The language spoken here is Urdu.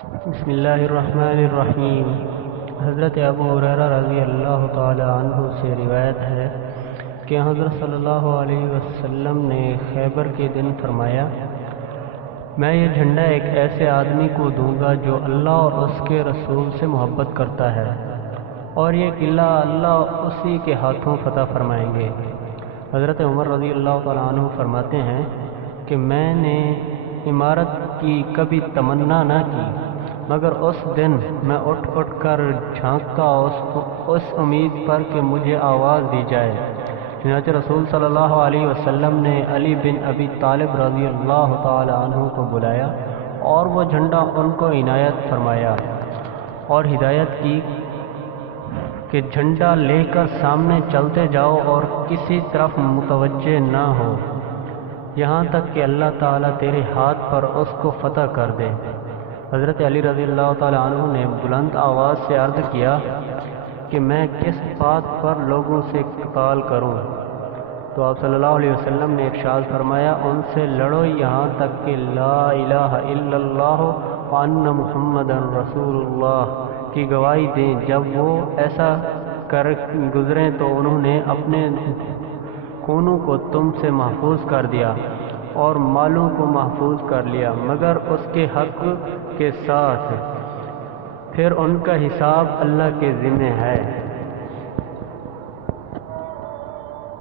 بسم اللہ الرحمن الرحیم۔ حضرت ابو ہریرہ رضی اللہ تعالی عنہ سے روایت ہے کہ حضرت صلی اللہ علیہ وسلم نے خیبر کے دن فرمایا، میں یہ جھنڈا ایک ایسے آدمی کو دوں گا جو اللہ اور اس کے رسول سے محبت کرتا ہے، اور یہ قلعہ اللہ اسی کے ہاتھوں فتح فرمائیں گے۔ حضرت عمر رضی اللہ تعالیٰ عنہ فرماتے ہیں کہ میں نے عمارت کی کبھی تمنا نہ کی، مگر اس دن میں اٹھ کر جھانکتا اس امید پر کہ مجھے آواز دی جائے۔ چنانچہ رسول صلی اللہ علیہ وسلم نے علی بن ابی طالب رضی اللہ تعالی عنہ کو بلایا اور وہ جھنڈا ان کو عنایت فرمایا اور ہدایت کی کہ جھنڈا لے کر سامنے چلتے جاؤ اور کسی طرف متوجہ نہ ہو یہاں تک کہ اللہ تعالیٰ تیرے ہاتھ پر اس کو فتح کر دے۔ حضرت علی رضی اللہ تعالیٰ عنہ نے بلند آواز سے عرض کیا کہ میں کس بات پر لوگوں سے قتال کروں؟ تو آپ صلی اللہ علیہ وسلم نے ارشاد فرمایا، ان سے لڑو یہاں تک کہ لا الہ الا اللہ وان محمد رسول اللہ کی گواہی دیں۔ جب وہ ایسا کر گزریں تو انہوں نے اپنے خونوں کو تم سے محفوظ کر دیا اور مالوں کو محفوظ کر لیا مگر اس کے حق کے ساتھ، پھر ان کا حساب اللہ کے ذمہ ہے۔